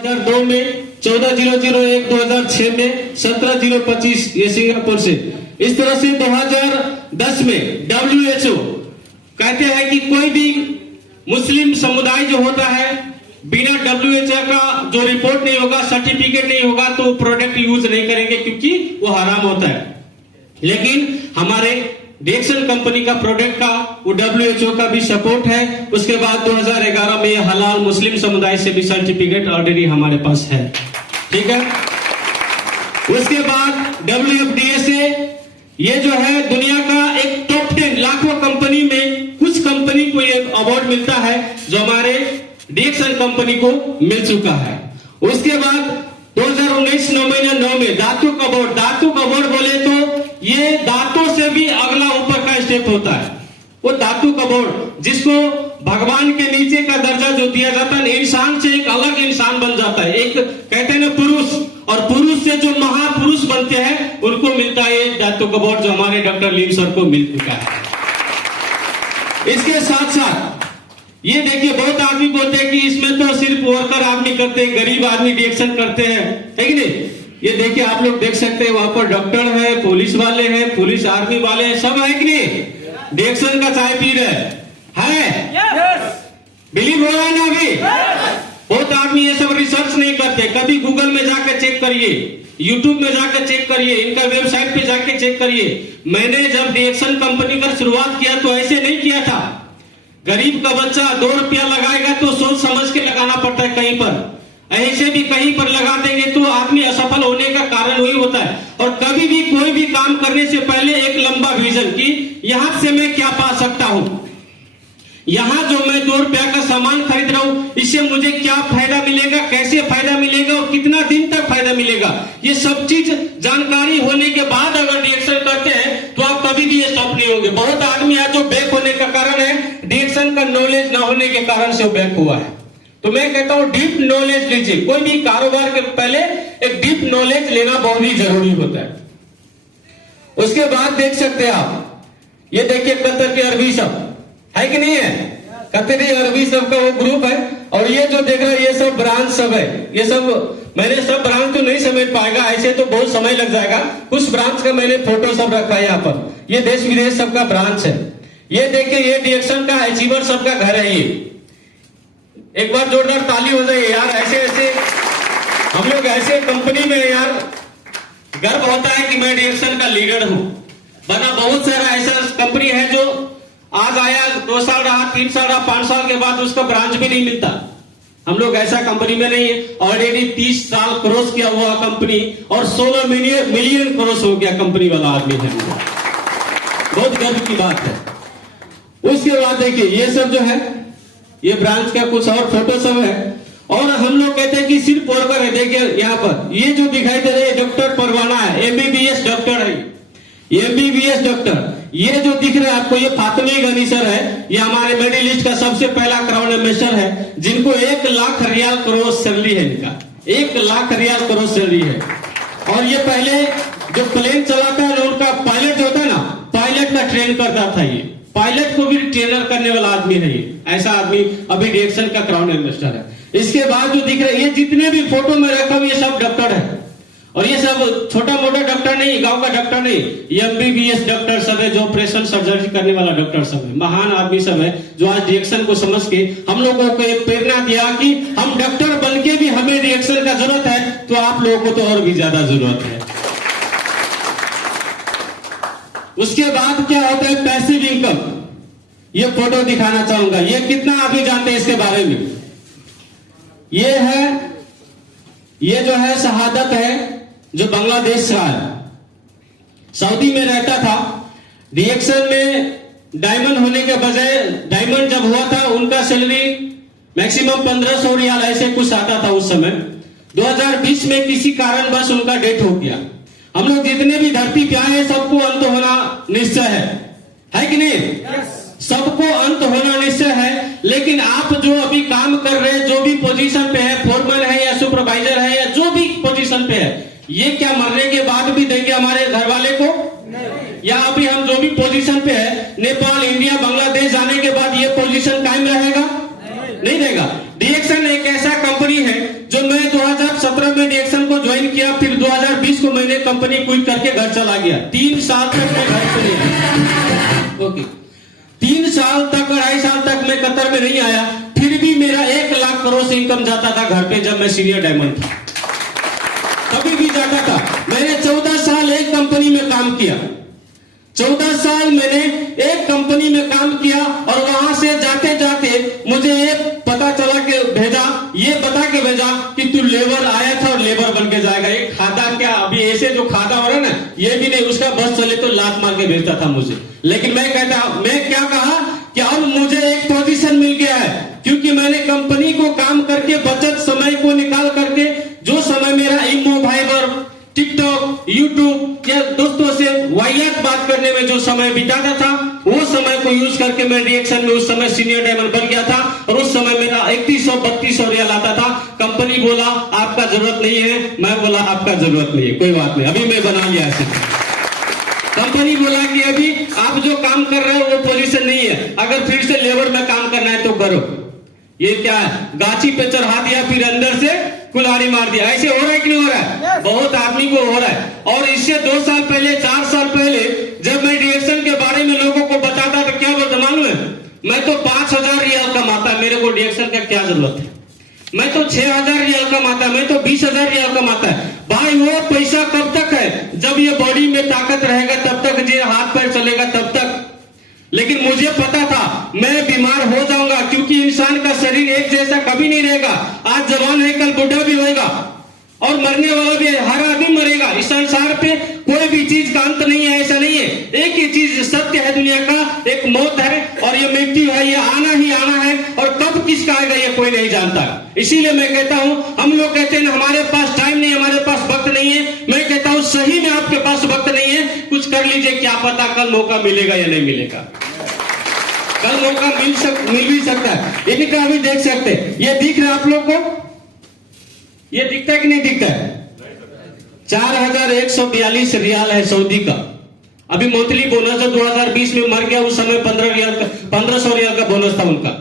2002 में 14,001, 2006 में 17,025 ये सिंगापुर से। इस तरह से 2010 में WHO कहते हैं कि कोई भी मुस्लिम समुदाय जो होता है बिना WHO का जो रिपोर्ट नहीं होगा, सर्टिफिकेट नहीं होगा तो प्रोडक्ट यूज नहीं करेंगे क्योंकि वो हराम होता है। लेकिन हमारे डिएक्सन कंपनी का प्रोडक्ट का वो WHO का भी सपोर्ट है। उसके बाद 2011 में हलाल मुस्लिम समुदाय से भी सर्टिफिकेट ऑलरेडी हमारे पास है, ठीक है। उसके बाद WFDA से ये जो है दुनिया का एक टॉप 10 लाखों कंपनी में कुछ कंपनी को ये अवार्ड मिलता है जो हमारे डिएक्सन कंपनी को मिल चुका है। उसके बाद 2019 9 महीना 9 में धातु का अवार्ड बोले तो ये दांतों से भी अगला ऊपर का स्टेप होता है। वो धातु का अवार्ड जिसको भगवान के नीचे का दर्जा जो दिया जाता है, इंसान से एक अलग इंसान बन जाता है। एक कहते हैं ना पुरुष, और पुरुष से जो महापुरुष बनते हैं उनको मिलता है ये धातु का अवार्ड जो हमारे डॉक्टर लीम सर को मिल चुका है। इसके साथ साथ ये देखिए बहुत आदमी बोलते हैं कि इसमें तो सिर्फ वर्कर आदमी करते हैं, गरीब आदमी डिएक्शन करते हैं, है कि नहीं। ये देखिए आप लोग देख सकते हैं वहां पर डॉक्टर है, पुलिस वाले हैं, पुलिस आर्मी वाले हैं, सब है कि नहीं। डिएक्शन का चाय पी रहे हैं, बिलीव हो रहा है ना। अभी बहुत आदमी ये सब रिसर्च नहीं करते। कभी गूगल में जाकर चेक करिए, यूट्यूब में जाकर चेक करिए, इनका वेबसाइट पे जाकर चेक करिए। मैंने जब डिएक्शन कंपनी का शुरुआत किया तो ऐसे नहीं किया था। गरीब का बच्चा 2 रुपया लगाएगा तो सोच समझ के लगाना पड़ता है। कहीं पर ऐसे भी कहीं पर लगा देंगे तो आदमी असफल होने का कारण वही होता है। और कभी भी कोई भी काम करने से पहले एक लंबा विजन कि यहां से मैं क्या पा सकता हूं, यहां जो मैं 2 रुपया का सामान खरीद रहा हूं इससे मुझे क्या फायदा मिलेगा, कैसे फायदा मिलेगा और कितना दिन तक फायदा मिलेगा। ये सब चीज जानकारी होने के बाद अगर डिएक्शन करते हैं तो आप कभी भी ये स्टॉप नहीं होंगे। बहुत आदमी आज जो बैक होने का कारण है डिएक्शन का नॉलेज ना होने के कारण से वो बैक हुआ है। तो मैं कहता हूं डीप नॉलेज लीजिए। कोई भी कारोबार के पहले एक डीप नॉलेज लेना बहुत ही जरूरी होता है। उसके बाद देख सकते हैं आप, ये देखिए कतर के अरबी सब है कि नहीं है। कतरी अरबी सब का वो ग्रुप है। और ये जो देख रहे हैं ये सब ब्रांच सब है। ये सब मैंने सब ब्रांच तो नहीं समझ पाएगा, ऐसे तो बहुत समय लग जाएगा। कुछ ब्रांच का मैंने फोटो सब रखा है यहाँ पर। ये देश विदेश सबका ब्रांच है। ये देखिए ये डिएक्शन का अचीवर सबका घर है। ये एक बार जोरदार ताली हो जाए यार। ऐसे ऐसे हम लोग ऐसे कंपनी में यार गर्व होता है कि मैं डिएक्शन का लीडर हूं। बना बहुत सारा ऐसा कंपनी है जो आज आया 2 साल रहा, 3 साल रहा, 5 साल के बाद उसका ब्रांच भी नहीं मिलता। हम लोग ऐसा कंपनी में नहीं है। ऑलरेडी 30 साल क्रॉस किया हुआ कंपनी और 16 मिलियन क्रॉस हो गया कंपनी वाला आदमी है। बहुत गर्व की बात है। उसके बाद देखिए ये सब जो है ये ब्रांच का कुछ और फोटो सब है। और हम लोग कहते हैं कि सिर्फ वर्कर है। देखिए यहाँ पर ये जो दिखाई दे रहे हैं डॉक्टर परवाना है, MBBS डॉक्टर है। MBBS डॉक्टर ये जो दिख रहा है आपको ये फातिमा गनी सर है। ये हमारे मेडलिस्ट का सबसे पहला क्राउन एम्बेसडर है जिनको 1 लाख रियाल क्रॉस सैलरी है। इनका 1 लाख रियाल क्रॉस सैलरी है। और ये पहले जो प्लेन चलाता है उनका पायलट जो होता है ना, पायलट का ट्रेन करता था। ये पायलट को भी ट्रेनर करने वाला आदमी है। ये ऐसा आदमी अभी डिएक्शन का क्राउन एम्बेसडर है। इसके बाद जो दिख रहे हैं ये जितने भी फोटो में रखा हुआ ये सब डॉक्टर है। और ये सब छोटा मोटा डॉक्टर नहीं, गांव का डॉक्टर नहीं, ये MBBS डॉक्टर सब है जो ऑपरेशन सर्जरी करने वाला डॉक्टर सब है। महान आदमी सब है जो आज डिएक्शन को समझ के हम लोगों को एक प्रेरणा दिया कि हम डॉक्टर बन के भी हमें डिएक्शन का जरूरत है तो आप लोगों को तो और भी ज्यादा जरूरत है। उसके बाद क्या होता है पैसिव इनकम। ये फोटो दिखाना चाहूंगा। ये कितना आदमी जानते हैं इसके बारे में। ये है, ये जो है शहादत है जो बांग्लादेश से आया, सऊदी में रहता था। डिएक्शन में डायमंड होने के बजाय, डायमंड जब हुआ था उनका सैलरी मैक्सिमम 1500 रियाल ऐसे कुछ आता था उस समय। 2020 में किसी कारणवश उनका डेथ हो गया। हम लोग जितने भी धरती पे आए सबको अंत होना निश्चय है कि नहीं। सबको अंत होना निश्चय है। लेकिन आप जो अभी काम कर रहे हैं, जो भी पोजीशन पे है, फोरमैन है या सुपरवाइजर है या जो भी पोजीशन पे है, ये क्या मरने के बाद भी देंगे हमारे घर वाले को? या अभी हम जो भी पोजीशन पे है, नेपाल, इंडिया, बांग्लादेश जाने के बाद ये पोजीशन कायम रहेगा? नहीं रहेगा। डिएक्शन एक ऐसा कंपनी है जो मैं गया। 3 साल तक मैं घर पे नहीं आया। ओके, 3 साल तक, 2.5 साल तक मैं कतर में नहीं आया, फिर भी मेरा 1 लाख करोड़ से इनकम जाता था घर पे जब मैं सीनियर डायमंड था, कभी भी जाता था। मैंने 14 साल एक कंपनी में काम किया, 14 साल मैंने एक कंपनी में काम किया और वहां से जाते जाते मुझे ये पता चला कि भेजा, ये बता के भेजा कि तू लेबर आया था और लेबर बन के जाएगा। ये खादा क्या, अभी ऐसे जो खादा हो रहा है ना, ये भी नहीं, उसका बस चले तो लात मार के भेजता था मुझे। लेकिन मैं क्या कहा कि अब मुझे एक पोजीशन मिल गया है, क्योंकि मैंने कंपनी को काम करके बचत समय को निकाल करके जो समय मेरा इमो, वाइबर, टिकटॉक, यूट्यूब या दोस्तों से वाहियात बात करने में जो समय बिताता था, वो समय को यूज करके मैं रिएक्शन में उस समय सीनियर डायमंड बन गया था। और उस समय मेरा 3100-3200 रियाल आता था। कंपनी बोला आपका जरूरत नहीं है, मैं बोला आपका जरूरत नहीं है, कोई बात नहीं, अभी मैं बना लिया ऐसे। कंपनी बोला कि अभी आप जो काम कर रहे हो वो पोजीशन नहीं है, अगर फिर से लेबर में काम करना है तो करो। ये क्या है, गाची पे चढ़ा दिया, फिर अंदर से कुल्हाड़ी मार दिया। ऐसे हो रहा है कि नहीं हो रहा है? बहुत आदमी को हो रहा है। और इससे 2 साल पहले, 4 साल पहले जब मैं रिएक्शन के बारे में लोगों को बताता था, क्या बोलता मालूम है? मैं तो 5000 रियाल कमाता, मेरे को रिएक्शन का क्या जरूरत है? मैं तो 6000 रियाल कमाता, मैं तो 20,000 रियाल कमाता है। भाई वो पैसा कब तक है? जब ये बॉडी में ताकत रहेगा तब तक, जो हाथ पैर चलेगा तब तक। लेकिन मुझे पता था मैं बीमार हो जाऊंगा, क्योंकि इंसान का शरीर एक जैसा कभी नहीं रहेगा। आज जवान है, कल बुढ़ा भी होगा और मरने वाला भी है, हर आदमी मरेगा। इस संसार पे कोई भी चीज का अंत नहीं है, ऐसा नहीं है। एक ही चीज सत्य है दुनिया का, एक मौत है और ये मृत्यु है, ये आना ही आना है। और कब किसका आएगा ये कोई नहीं जानता। इसीलिए मैं कहता हूं, हम लोग कहते हैं हमारे पास टाइम नहीं, हमारे पास वक्त नहीं है। मैं कहता हूं सही में आपके पास वक्त नहीं है, कुछ कर लीजिए, क्या पता कल मौका मिलेगा या नहीं मिलेगा। कल मौका मिल भी सकता है। इनका अभी देख सकते हैं, ये दिख रहा है आप लोग को, ये दिखता है कि नहीं दिखता है? 4142 रियाल है सऊदी का। अभी मंथली बोनस है, 2020 में मर गया, उस समय 1500 रियाल का बोनस था उनका।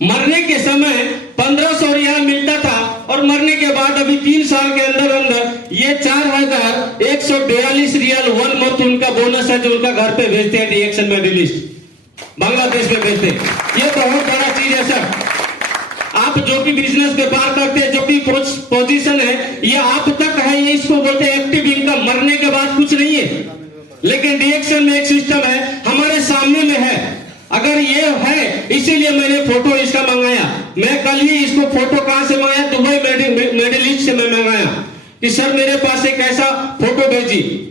मरने के समय 1500 रियाल मिलता था और मरने के बाद अभी 3 साल के अंदर अंदर ये 4142 रियाल 1 मंथ उनका बोनस है, जो उनका घर पे भेजते हैं रिएक्शन में रिलीज बांग्लादेश में भेजते हैं। ये बहुत बड़ा चीज है सर। आप जो भी बिजनेस व्यापार करते हैं, जो भी पोजीशन है, ये आप तक है, ये इसको बोलते हैं एक्टिव इनकम। मरने के बाद कुछ नहीं है, लेकिन रिएक्शन में एक सिस्टम है, हमारे सामने में है। अगर ये है, इसीलिए मैंने फोटो इसका मंगाया। मैं कल ही इसको फोटो कहां से मंगाया? दुबई मिडिल ईस्ट से मैं मंगाया कि सर मेरे पास एक ऐसा फोटो भेजी,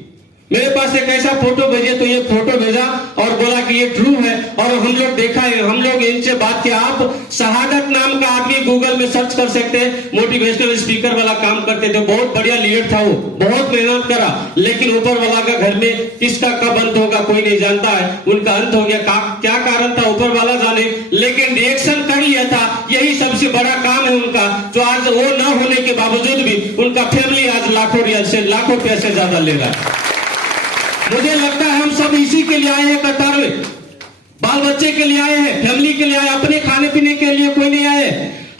मेरे पास एक ऐसा फोटो भेजे। तो ये फोटो भेजा और बोला कि ये ट्रू है। और हम लोग देखा है, हम लोग इनसे बात किया। आप शहादत नाम का आदमी गूगल में सर्च कर सकते हैं, मोटिवेशनल स्पीकर वाला काम करते थे, बहुत बढ़िया लीडर था वो, बहुत मेहनत करा। लेकिन ऊपर वाला का घर में किसका कब अंत होगा कोई नहीं जानता है। उनका अंत हो गया, क्या कारण था ऊपर वाला जाने, लेकिन रिएक्शन कर लिया था। यही सबसे बड़ा काम है उनका, जो आज वो न होने के बावजूद भी उनका फैमिली आज लाखों रियाल से, लाखों पैसे ज्यादा ले रहा है। मुझे लगता है हम सब इसी के लिए आए हैं कतार में, बाल बच्चे के लिए आए हैं, फैमिली के लिए आए, अपने खाने पीने के लिए कोई नहीं आए।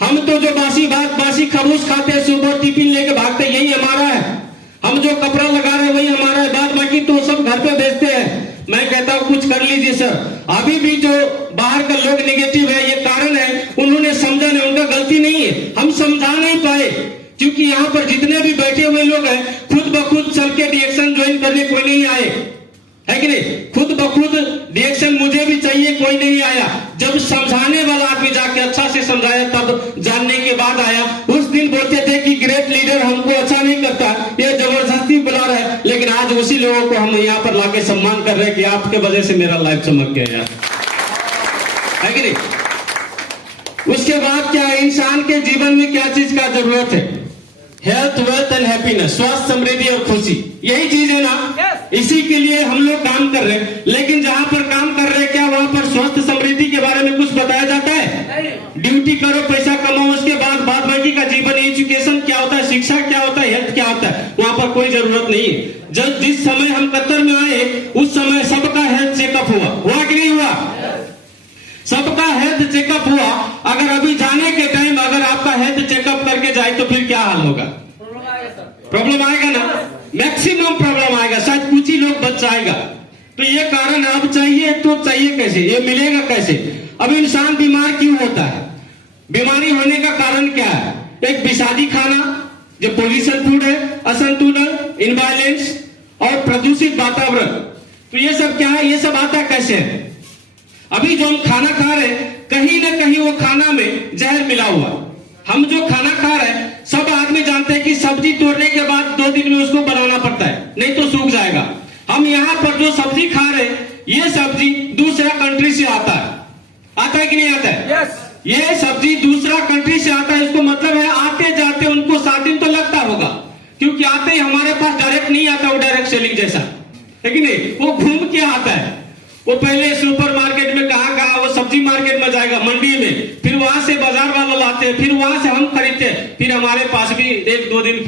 हम तो जो बासी भात, बासी खबूस खाते हैं, सुबह टिफिन लेके भागते, यही हमारा है। हम जो कपड़ा लगा रहे हैं वही हमारा है, बाद बाकी तो सब घर पे बेचते हैं। मैं कहता हूं कुछ कर लीजिए सर। अभी भी जो बाहर का लोग निगेटिव है, ये कारण है उन्होंने समझा नहीं, उनका गलती नहीं है, हम समझा नहीं पाए। क्योंकि यहाँ पर जितने भी बैठे हुए लोग हैं, खुद ब खुद चल के रिएक्शन ज्वाइन करने कोई नहीं आए, है कि नहीं? खुद ब खुद रिएक्शन मुझे भी चाहिए, कोई नहीं आया। जब समझाने वाला आदमी जाके अच्छा से समझाया, तब जानने के बाद आया। उस दिन बोलते थे कि ग्रेट लीडर हमको अच्छा नहीं करता, ये जबरदस्ती बुला रहा है। लेकिन आज उसी लोगों को हम यहाँ पर लाके सम्मान कर रहे हैं कि आपके वजह से मेरा लाइफ चमक गया यार, है कि नहीं? उसके बाद क्या है, इंसान के जीवन में क्या चीज का जरूरत है? हेल्थ, वेल्थ एंड हैप्पीनेस, स्वास्थ्य, समृद्धि और खुशी, यही चीज है ना। इसी के लिए हम लोग काम कर रहे हैं। लेकिन जहां पर काम कर रहे हैं, क्या वहां पर स्वास्थ्य समृद्धि के बारे में कुछ बताया जाता है? ड्यूटी करो, पैसा कमाओ, उसके बाद बाद बाकी का जीवन, एजुकेशन क्या होता है, शिक्षा क्या होता है, हेल्थ क्या होता है, वहां पर कोई जरूरत नहीं है। जब जिस समय हम कतर में आए, उस समय सबका हेल्थ चेकअप हुआ कि नहीं हुआ? सबका हेल्थ चेकअप हुआ। अगर अभी जाने के टाइम अगर आपका हेल्थ चेकअप करके जाए तो फिर क्या हाल होगा? प्रॉब्लम आएगा ना, मैक्सिमम प्रॉब्लम आएगा। शायद तो ये कारण अब चाहिए तो चाहिए कैसे, ये मिलेगा कैसे? अब इंसान बीमार क्यों होता है? बीमारी होने का कारण क्या है? एक विषादी खाना, जो पोल्यूशन फूड है, असंतुलन, इनबैलेंस और प्रदूषित वातावरण। तो ये सब क्या है, ये सब आता कैसे है? अभी जो हम खाना खा रहे हैं, कहीं ना कहीं वो खाना में जहर मिला हुआ। हम जो खाना खा रहे हैं, सब आदमी जानते हैं कि सब्जी तोड़ने के बाद 2 दिन में उसको बनाना पड़ता है, नहीं तो सूख जाएगा। हम यहाँ पर जो सब्जी खा रहे हैं, ये सब्जी दूसरा कंट्री से आता है कि नहीं आता है? यस। ये सब्जी दूसरा कंट्री से आता है, इसको मतलब है आते जाते उनको 7 दिन तो लगता होगा, क्योंकि आते ही हमारे पास डायरेक्ट नहीं आता, वो डायरेक्ट सेलिंग जैसा है कि नहीं, वो घूम के आता है। वो पहले सुपरमार्केट में कहाँ वो सब्जी मार्केट में जाएगा, मंडी में, फिर वहां से बाजार वाले लाते हैं, फिर वहां से हम खरीदते हैं, फिर हमारे पास भी 1-2 दिन फिर